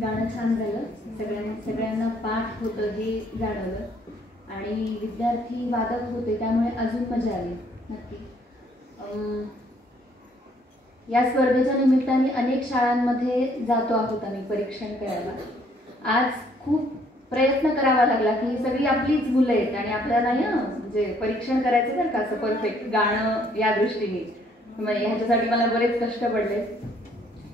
गाणं छान झालं, सगळ्यांना पाठ होतं हे जाणवलं आणि विद्यार्थी वादक होते त्यामुळे अजून मजा आली नक्की. या स्पर्धेच्या निमित्ताने अनेक शाळांमध्ये जातो आहोत आम्ही परीक्षण करायला. आज खूप प्रयत्न करावा लागला की ही सगळी आपलीच मुलं आहेत आणि आपल्याला नाही म्हणजे परीक्षण करायचं बरं का असं परफेक्ट गाणं या दृष्टीने. ह्याच्यासाठी मला बरेच कष्ट पडले,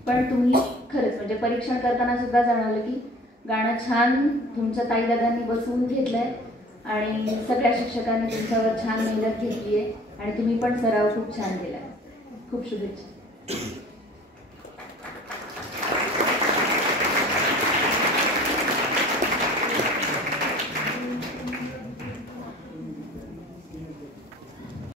पण तुम्ही खरंच म्हणजे परीक्षण करताना सुद्धा जाणवलं की गाणं छान तुमच्या ताईदादांनी बसवून घेतलंय आणि सगळ्या शिक्षकांनी तुमच्यावर छान मेहनत घेतली आहे आणि तुम्ही पण सराव खूप छान केलाय. खूप शुभेच्छा.